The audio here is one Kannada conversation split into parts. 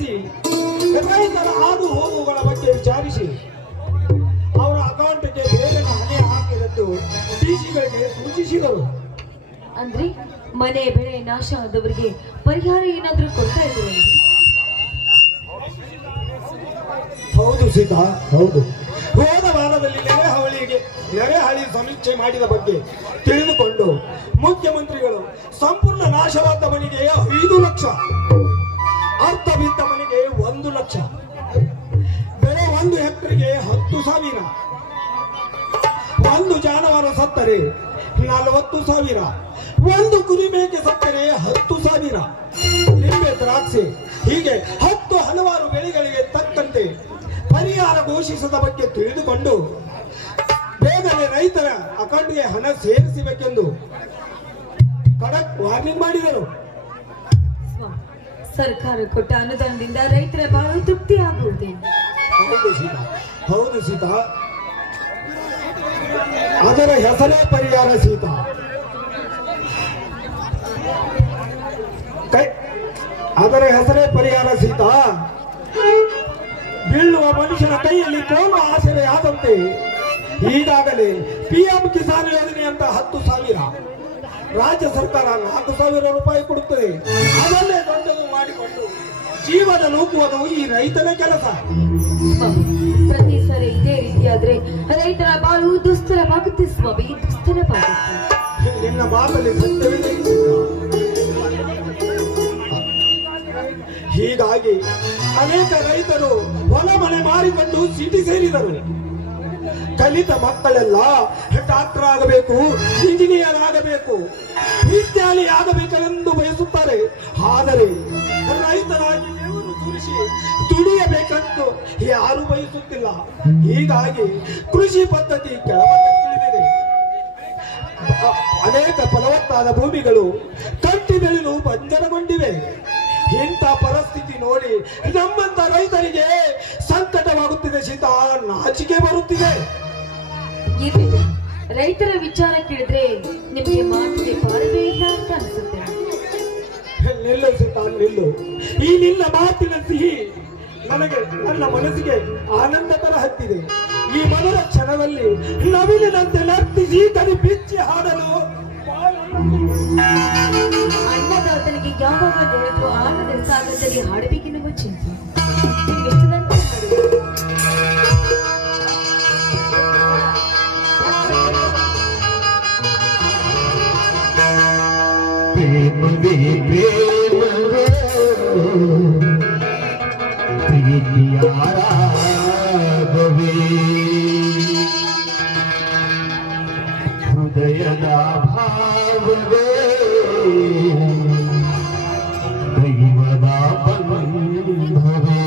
ನಡೆಸಿ ರೈತರ ಹಾದು ಹೋಗುಗಳ ಬಗ್ಗೆ ವಿಚಾರಿಸಿ ಅವರ ಅಕೌಂಟ್ಗೆ ಬೇಗನೆ ಹಣೆ ಹಾಕಿರದ್ದು ಡಿಸಿಗಳಿಗೆ ಸೂಚಿಸಿದರು. ಅಂದ್ರೆ ಮನೆ ಬೆಳೆ ನಾಶ ಆದವರಿಗೆ ಪರಿಹಾರ ಏನಾದ್ರೂ ಕೊಡ್ತಾ ಇದ್ರು? ಹೌದು ಸೀತಾ, ಹೌದು. ಹೋದ ವಾರದಲ್ಲಿ ನೆರೆಹಾಳಿ ಸಮೀಕ್ಷೆ ಮಾಡಿದ ಬಗ್ಗೆ ತಿಳಿದುಕೊಂಡು ಮುಖ್ಯಮಂತ್ರಿಗಳು ಸಂಪೂರ್ಣ ನಾಶವಾದ ಮನೆಗೆ 5 ಲಕ್ಷ, ಅರ್ಥ ಬಿದ್ದ ಮನೆಗೆ 1 ಲಕ್ಷ, ಬೆಳೆ 1 ಹೆಕ್ಟರ್ಗೆ 10,000, ಒಂದು ಜಾನುವಾರು ಸತ್ತರೆ 40,000, ಒಂದು ಕುರಿ ಮೇಕೆ ಸತ್ತರೆ 10,000, ನಿಂಬೆ ದ್ರಾಕ್ಷಿ ಹೀಗೆ 10 ಹಲವಾರು ಬೆಳೆಗಳಿಗೆ ತಕ್ಕಂತೆ ಪರಿಹಾರ ಘೋಷಿಸದ ಬಗ್ಗೆ ತಿಳಿದುಕೊಂಡು ಬೇಗನೆ ರೈತರ ಅಕೌಂಟ್ಗೆ ಹಣ ಸೇರಿಸಬೇಕೆಂದು ಖಡಕ್ ವಾರ್ನಿಂಗ್ ಮಾಡಿದರು. ಸರ್ಕಾರ ಕೊಟ್ಟ ಅನುದಾನದಿಂದ ರೈತರ ಬಹಳ ತೃಪ್ತಿ ಆಗುವುದೇ? ಹೌದು ಸೀತಾ, ಅದರ ಹೆಸರೇ ಪರಿಹಾರ ಸೀತಾ. ಅದರ ಹೆಸರೇ ಪರಿಹಾರ ಸೀತಾ. ಬೀಳುವ ಮನುಷ್ಯನ ಕೈಯಲ್ಲಿ ಕೋಲು ಆಸರೆ ಆದಂತೆ ಈಗಾಗಲೇ PM ಕಿಸಾನ್ ಯೋಜನೆ ಅಂತ 10,000, ರಾಜ್ಯ ಸರ್ಕಾರ 4,000 ರೂಪಾಯಿ ಕೊಡುತ್ತದೆ. ಅದನ್ನೇ ದೊಡ್ಡದು ಮಾಡಿಕೊಂಡು ಜೀವನ ನೂಕುವುದು ಈ ರೈತನ ಕೆಲಸ. ಪ್ರತಿ ಸರಿ ಇದೇ ರೀತಿಯಾದ್ರೆ ರೈತರ ಬಾಳು ದುಸ್ತರವಾಗುತ್ತೆ ಸ್ವಾಮಿ, ದುಸ್ತರವಾಗುತ್ತೆ. ನಿನ್ನ ಮಾತಲ್ಲಿ ಸತ್ಯವಿದೆ. ಹೀಗಾಗಿ ಅನೇಕ ರೈತರು ಹೊಲ ಮನೆ ಮಾರಿಕೊಂಡು ಸಿಟಿ ಸೇರಿದರು. ಕಲಿತ ಮಕ್ಕಳೆಲ್ಲ ಡಾಕ್ಟರ್ ಆಗಬೇಕು, ಇಂಜಿನಿಯರ್ ಆಗಬೇಕು, ವಿಜ್ಞಾನಿ ಆಗಬೇಕೆಂದು ಬಯಸುತ್ತಾರೆ. ಆದರೆ ರೈತರಾಗಿ ಬೆವರು ಸುರಿಸಿ ದುಡಿಯಬೇಕೆಂದು ಯಾರು ಬಯಸುತ್ತಿಲ್ಲ. ಹೀಗಾಗಿ ಕೃಷಿ ಪದ್ಧತಿ ಕೆಳಮಟ್ಟಕ್ಕಿಳಿದಿದೆ. ಅನೇಕ ಫಲವತ್ತಾದ ಭೂಮಿಗಳು ಕಟ್ಟಿ ಬೆಳೆದು ಬಂಜರಗೊಂಡಿವೆ. ಇಂಥ ಪರಿಸ್ಥಿತಿ ನೋಡಿ ನಮ್ಮಂತ ರೈತರಿಗೆ ಸಂಕಟವಾಗುತ್ತಿದೆ ಸೀತಾ, ನಾಚಿಕೆ ಬರುತ್ತಿದೆ. ರೈತರ ವಿಚಾರ ಕೇಳಿದ್ರೆ ನಿಮಗೆ ಮಾತಿಗೆ ಪಾರವೇ ಇಲ್ಲ ಅಂತ ಅನ್ಸುತ್ತೆ. ನಿಲ್ಲು ಸೀತಾ, ನಿಲ್ಲು. ಈ ನಿನ್ನ ಮಾತಿನ ಸಿಹಿ ನನ್ನ ಮನಸ್ಸಿಗೆ ಆನಂದ ತರ ಹತ್ತಿದೆ. ಈ ಮಧುರ ಕ್ಷಣದಲ್ಲಿ ನವಿಲಿನಂತೆ ನರ್ತಿಸಿ ಕರಿ ಬಿಚ್ಚಿ ಹಾಡಲು ಅನ್ನದಾತನಿಗೆ ಯಾವಾಗ ನೋಡಿದ್ರು ಆನಂದ ಸಾಗರದಲ್ಲಿ ಹಾಡಬೇಕೆನ್ನುವ ಚಿಂತೆ. ಪ್ರೇಮವೇ ಪ್ರೇಮವೇ ಪ್ರೀತಿಯ ರಾಗವೇ ಹೃದಯದ ಭಾವವೇ ದೈವದ ಬಂಧವೇ.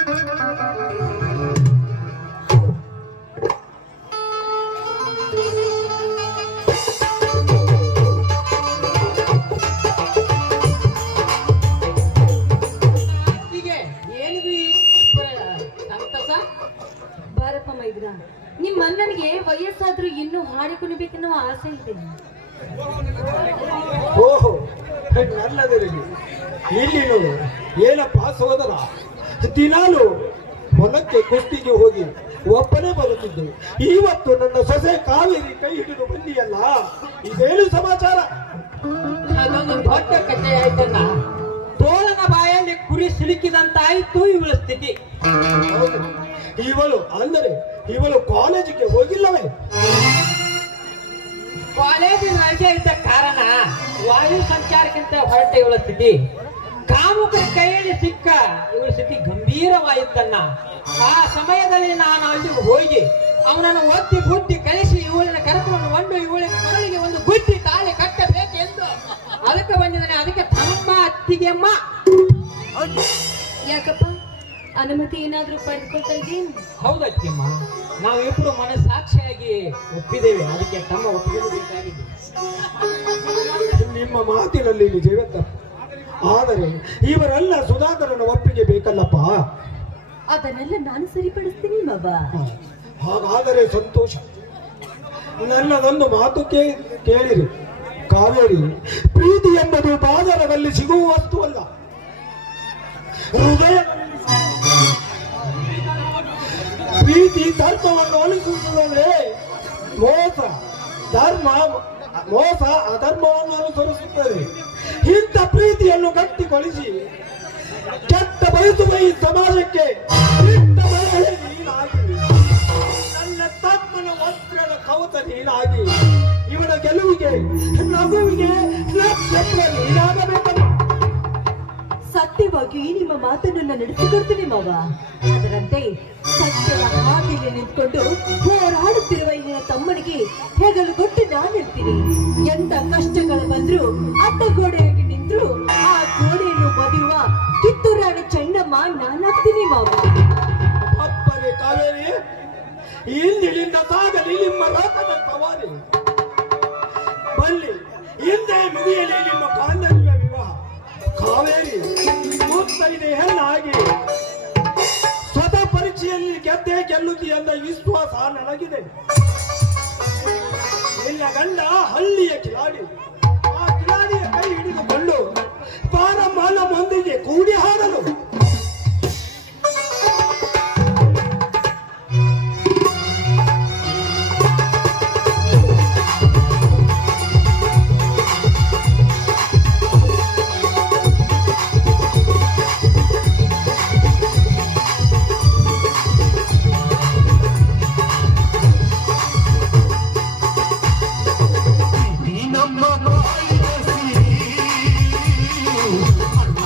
ಹೀಗೆ ಏನಿದು ಈ ಸಂತಸ? ಬಾರಪ್ಪ ಮೈದ್ರ, ನಿಮ್ಮ ಅಣ್ಣನಿಗೆ ವಯಸ್ಸಾದ್ರೂ ಇನ್ನೂ ಹಾಡಿ ಕುಣಿಬೇಕೆನ್ನುವ ಆಸೆ ಇದೆ. ಓಹೋ, ನಲ್ಲದರಿಗೆ ಇಲ್ಲಿ ನೋಡು. ಏನಪ್ಪ ಸೋದರ, ದಿನಾಲು ಹೊಲಕ್ಕೆ ಕುಸ್ತಿಗೆ ಹೋಗಿ ಒಬ್ಬನೇ ಬರುತ್ತಿದ್ದು, ಇವತ್ತು ನನ್ನ ಸೊಸೆ ಕಾವೇರಿ ಕೈ ಹಿಡಿದು ಬಂದಿಯಲ್ಲ, ಇದೇನು ಸಮಾಚಾರ? ಅದೊಂದು ದೊಡ್ಡ ಕಥೆ ಆಯ್ತಣ್ಣ. ತೋಳನ ಬಾಯಲ್ಲಿ ಕುರಿ ಸಿಲುಕಿದಂತಾಯ್ತು ಇವಳ ಸ್ಥಿತಿ. ಹೌದು. ಇವಳು ಕಾಲೇಜಿಗೆ ಹೋಗಿಲ್ಲವೇ? ಕಾಲೇಜಿನ ರಜೆ ಇದ್ದ ಕಾರಣ ವಾಯು ಸಂಚಾರಕ್ಕಿಂತ ಹೊರಟ ಇವಳ ಸ್ಥಿತಿ. ಕಾಮುಕರ ಕೈಯಲ್ಲಿ ಸಿಕ್ಕ ಇವಳ ಸ್ಥಿತಿ ಗಂಭೀರವಾಯಿತಣ್ಣ. ಆ ಸಮಯದಲ್ಲಿ ನಾನು ಅಲ್ಲಿಗೆ ಹೋಗಿ ಅವನನ್ನು ಒತ್ತಿ ಬುದ್ಧಿ ಕಳಿಸಿ ಇವಳಿನ ಕರಕವನ್ನು ಒಂದು ಇವಳಿನ ಕೊರಳಿಗೆ ಒಂದು ಬುದ್ಧಿ ತಾಳಿ ಕಟ್ಟಬೇಕೆಂದು ಅದಕ್ಕೆ ಬಂದಿದ್ದಾನೆ. ಅದಕ್ಕೆ ತಮ್ಮ ಅತ್ತಿಗೆಮ್ಮ. ಯಾಕಪ್ಪ, ಅನುಮತಿ ಏನಾದ್ರೂ ಪಡೆದುಕೊಳ್ತಾ ಇದ್ದೀನಿ? ಹೌದತ್ತಿಮ್ಮ, ನಾವಿಬ್ರು ಮನಸ್ಸಾಕ್ಷಿಯಾಗಿ ಒಪ್ಪಿದ್ದೇವೆ. ಅದಕ್ಕೆ ತಮ್ಮ ಒಪ್ಪಿಗೆ ಬೇಕಾಗಿದೆ. ನಿಮ್ಮ ಮಾತಿನಲ್ಲಿ ನಿಜವತ್ತ, ಆದರೆ ಇವರೆಲ್ಲ ಸುಧಾಕರನ ಒಪ್ಪಿಗೆ ಬೇಕಲ್ಲಪ್ಪ. ಅದನ್ನೆಲ್ಲ ನಾನು ಸರಿಪಡಿಸ್ತೀನಿ ಮಾವ. ಹಾಗಾದರೆ ಸಂತೋಷ. ನನ್ನದೊಂದು ಮಾತು ಕೇಳಿರಿ ಕಾವೇರಿ, ಪ್ರೀತಿ ಎಂಬುದು ಬಾজাರದಲ್ಲಿ ಸಿಗುವ ವಸ್ತುವಲ್ಲ, ಹೃದಯದಲ್ಲಿ ಪ್ರೀತಿ ಧರ್ಮವನ್ನು ಅನುಸರಿಸುತ್ತದೆ. ಮೋಸ ಅಧರ್ಮವನ್ನು ಅನುಸರಿಸುತ್ತದೆ. ಇಂಥ ಪ್ರೀತಿಯನ್ನು ಗಟ್ಟಿಗೊಳಿಸಿ ಕೆಟ್ಟ ಬಯಸುವ ಈ ಸಮಾಜಕ್ಕೆ ಕೆಟ್ಟ ಬಯಕೆ ನೀನಾಗಿ, ನನ್ನ ತಮ್ಮನ ವಸ್ತ್ರದ ಕವತ ನೀನಾಗಿ, ಇವನ ಗೆಲುವಿಗೆ ನಗುವಿಗೆ ನಕ್ಷತ್ರ ನೀನಾಗಬೇಕಲ್ಲ. ಸತ್ಯವಾಗಿ ನಿಮ್ಮ ಮಾತನ್ನು ನಾನು ನಡೆಸಿಕೊಡ್ತೀನಿ ಮಾವ. ಅದರಂತೆ ಸತ್ಯದ ಹಾದಿಗೆ ನಿಂತ್ಕೊಂಡು ಹೋರಾಡುತ್ತಿರುವ ಇಲ್ಲಿನ ತಮ್ಮನಿಗೆ ಹೆಗಲು ಕೊಟ್ಟು ನಾನಿರ್ತೀನಿ. ಎಂತ ಕಷ್ಟಗಳು ಬಂದ್ರು ಅಡ್ಡಗೋಡೆಯಾಗಿ ನಿಂತ್ರು ಆ ಗೋಡೆಯನ್ನು ಬದಿಯುವ ಕಿತ್ತೂರು ರಾಣಿ ಚೆನ್ನಮ್ಮ ನಾನಾಗ್ತೀನಿ ಮಾವ. ಅಪ್ಪರೇ ಕಾವೇರಿ, ಇಂದಿನಿಂದ ಸಾಗಲಿ ನಿಮ್ಮ ಲೋಕದ ಸವಾರಿ. ಬನ್ನಿ, ಹಿಂದೆ ಮುಗಿಯಲಿ ನಿಮ್ಮ ಬಾಂಧವ್ಯ ವಿವಾಹ. ಕಾವೇರಿ ಮುತ್ತೈದೆ ಹೆಣ್ಣಾಗಿ ಸ್ವತಃ ಪರೀಕ್ಷೆಯಲ್ಲಿ ಗೆಲ್ಲುತ್ತಿ ಎಂದ ವಿಶ್ವಾಸ ನನಗಿದೆ. ನಿನ್ನ ಗಂಡ ಹಳ್ಳಿಯ ಕಿಲಾಡಿ. ಆ ಕಿಲಾಡಿಯ ಕೈ ಹಿಡಿದುಕೊಂಡು ಪಾರಮಾನಮೊಂದಿಗೆ ಕೂಡಿ ಹಾಡಲು. ನಮ್ಮ ಬಾಳಿನ ಸಿರಿ ಅಣ್ಣ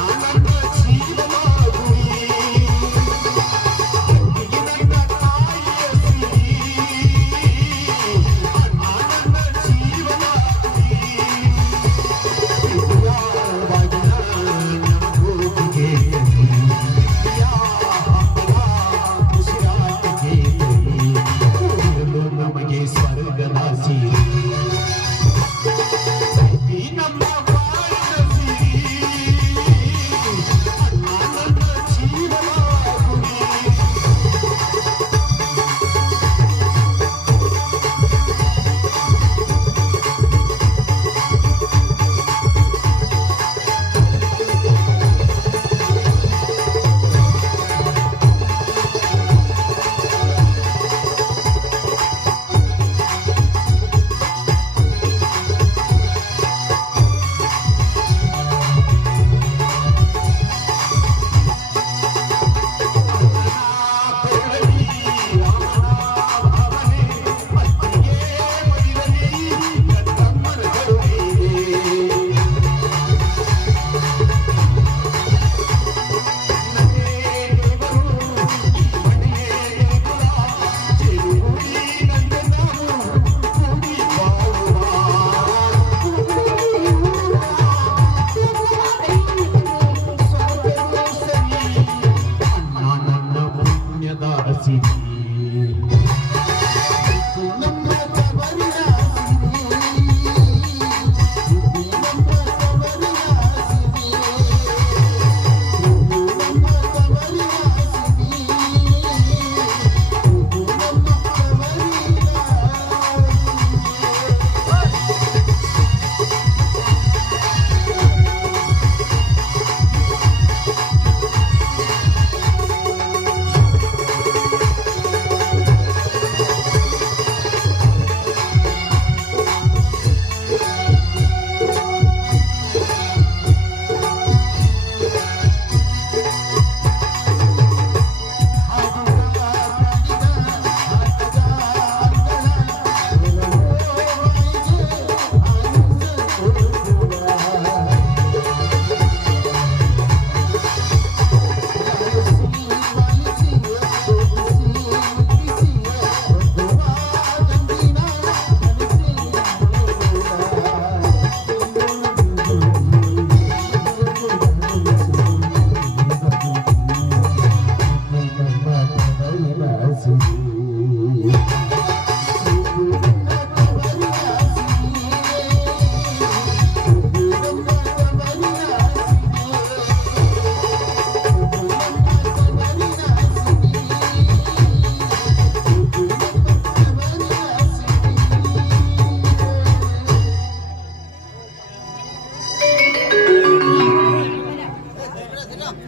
ಸಿರಿ ನಮ್ಮ ತವರಿನ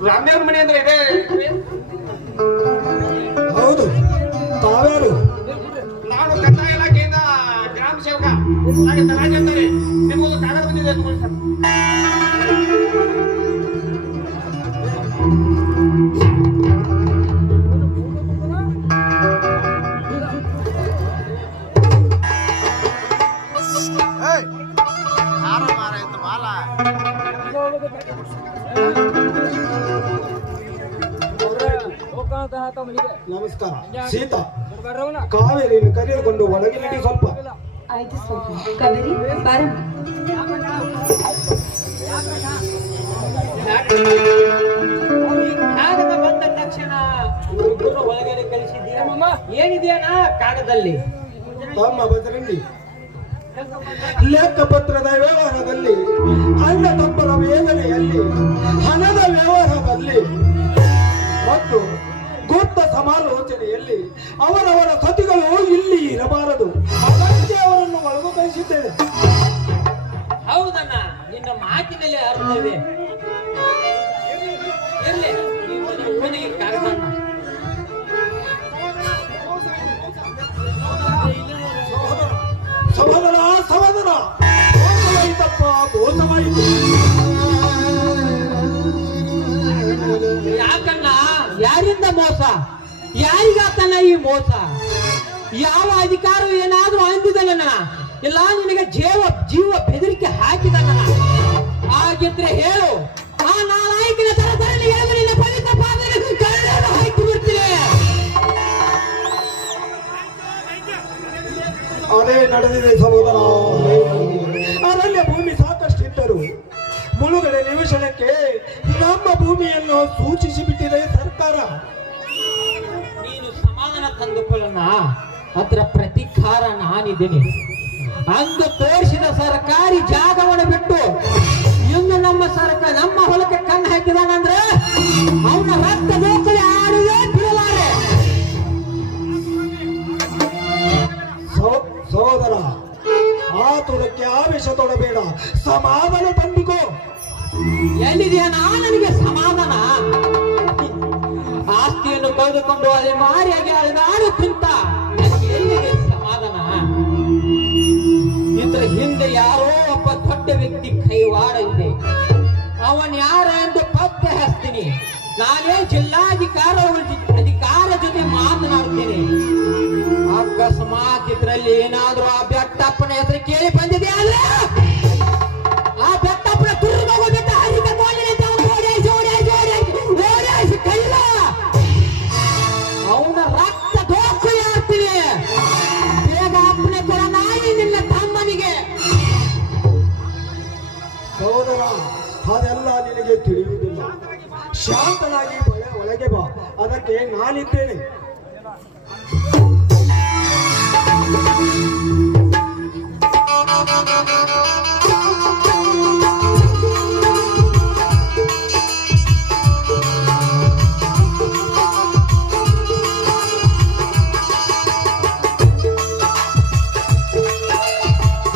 ರಾಮದೇವ್ರ ಮನೆ ಅಂದ್ರೆ ಇದೆ. ಹೌದು, ತಾವ್ಯಾರು? ನಾನು ಕಂದಾಯ ಇಲಾಖೆಯಿಂದ ಗ್ರಾಮ ಸೇವಕ. ಹಾಗೆ ತಲಾಟೆ ಅಂತಾರೆ. ನಿಮಗೊಂದು ಕಾಗದ ಬಂದಿದೆ ತಗೊಳ್ಳಿ ಸರ್. ನಮಸ್ಕಾರ. ಸೀತಾ, ಕಾವೇರಿಯನ್ನು ಕರೆದುಕೊಂಡು ಒಳಗೆ ನಡಿ ಸ್ವಲ್ಪ. ಆಯ್ತು ಸ್ವಾಮಿ. ಕಾವೇರಿ ಬಾರ. ಕಾಗದ ಬಂದ ತಕ್ಷಣ ಇವರಿಬ್ಬರು ಒಳಗಡೆ ಕಳಿಸಿದ್ದೀಯ. ಏನಿದೆಯಣ್ಣ ಕಾಗದಲ್ಲಿ? ತಮ್ಮ ಬದರಂಗಿ ಲೆಕ್ಕಪತ್ರದ ವ್ಯವಹಾರದಲ್ಲಿ, ಅಣ್ಣ ತಮ್ಮರ ವೇದನೆಯಲ್ಲಿ, ಹಣದ ವ್ಯವಹಾರದಲ್ಲಿ ಮತ್ತು ಗುಪ್ತ ಸಮಾಲೋಚನೆಯಲ್ಲಿ ಅವರವರ ಸತಿಗಳು ಇಲ್ಲಿ ಇರಬಾರದು. ಅದಕ್ಕೆ ಅವರನ್ನು ಒಳಗು ಕಳಿಸಿದ್ದೇವೆ. ಹೌದಣ್ಣ, ನಿನ್ನ ಮಾತಿನಲ್ಲಿ ಅರ್ಥವಿದೆ. ಇರ್ಲಿ, ನೀವು ಓದಿಗೆ ಕಾಗದಣ್ಣ. ಸಹೋದರ ಸಹೋದರ, ಮೋಸವಾಯಿತಪ್ಪ, ಮೋಸವಾಯಿತು. ಯಾಕಣ್ಣ? ಯಾರಿಂದ ಮೋಸ? ಯಾರಿಗಾತಣ್ಣ ಈ ಮೋಸ? ಯಾವ ಅಧಿಕಾರವು ಏನಾದ್ರೂ ಅಂದಿದಣ್ಣ? ಇಲ್ಲ ನಿನಗೆ ಜೀವ ಬೆದರಿಕೆ ಹಾಕಿದಣ್ಣ? ಹಾಗಿದ್ರೆ ಹೇಳು, ಆ ನಾಲಾಯಕಿನ ತರತರಲ್ಲಿ ನಿನ್ನ ಪವಿತ್ರ ಪಾದದಲ್ಲಿ ಕರುಣೆಯನ್ನು ಹಾಕಿ ಬಿಡ್ತೀನಿ. ಅದೇ ನಡೆದಿದೆ ಸಹೋದರ. ಅರಣ್ಯ ಭೂಮಿ ಸಾಕಷ್ಟಿದ್ದರು ಮುಳುಗಡೆ ನಿವೇಶನಕ್ಕೆ ನಮ್ಮ ಭೂಮಿಯನ್ನು ಸೂಚಿಸಿ ಬಿಟ್ಟಿದೆ ಸರ್ಕಾರ. ನೀನು ಸಮಾಧಾನ ತಂದುಕೊಳ್ಳೋಣ, ಅದರ ಪ್ರತೀಕಾರ ನಾನಿದ್ದೇನೆ. ಅಂದು ತೋರಿಸಿದ ಸರ್ಕಾರಿ ಜಾಗವನ್ನು ಬಿಟ್ಟು ಇನ್ನು ನಮ್ಮ ಹೊಲಕ್ಕೆ ಕಣ್ಣು ಹಾಕಿದಾನಂದ್ರೆ ಅವನ ರಕ್ತ ದೋಕಳಿ ಆಡುವೆ ಬಿಡಲಾರೆ. ಸಹೋದರ, ಆತುರಕ್ಕೆ ಆವೇಶ ತೊಡಬೇಡ, ಸಮಾಧಾನ ತಂದುಕೋ. ಎಲ್ಲಿದೆಯಾ ನನಗೆ ಸಮಾಧಾನ? ಆಸ್ತಿಯನ್ನು ಕಳೆದುಕೊಂಡು ಅದೇ ಮಾರಿಯಾಗಿ ಅಳೆದಾಡುತ್ತಿಂತ ನನಗೆ ಎಲ್ಲಿದೆ ಸಮಾಧಾನ? ಇದರ ಹಿಂದೆ ಯಾರೋ ಒಬ್ಬ ದೊಡ್ಡ ವ್ಯಕ್ತಿ ಕೈವಾಡ ಇದೆ. ಅವನ್ ಯಾರ ಎಂದು ಪತ್ತೆ ಹಚ್ತೀನಿ. ನಾನೇ ಜಿಲ್ಲಾಧಿಕಾರ ಜೊತೆ ಮಾತನಾಡ್ತೀನಿ. ಅಕಸ್ಮಾತ್ ಇದರಲ್ಲಿ ಏನಾದ್ರೂ ಆ ಬೆಟ್ಟಪ್ಪನ ಹೆಸರು ಕೇಳಿ ಬಂದಿದೆ ಆದ್ರೆ ಆ ಬೆಟ್ಟಪ್ಪನ ತುರ್ಗೋಗ್ಬಿಟ್ಟ ಹರಿದ ಓಡಾಯಿಸಿ ಕೈಲ ಅವನ ರಕ್ತ ದೋಖಲಿ ಆಗ್ತೀನಿ. ಬೇಗ ಅಪ್ಪನೆ ಕೊಡ ನಾಯಿ ನಿನ್ನ ತಮ್ಮನಿಗೆ. ಸಹೋದರ, ಅದೆಲ್ಲ ನಿನಗೆ ತಿಳಿಯುವುದಿಲ್ಲ. ಶಾಂತನಾಗಿ ಒಳಗೆ ಬಾ, ಅದಕ್ಕೆ ನಾನಿದ್ದೇನೆ.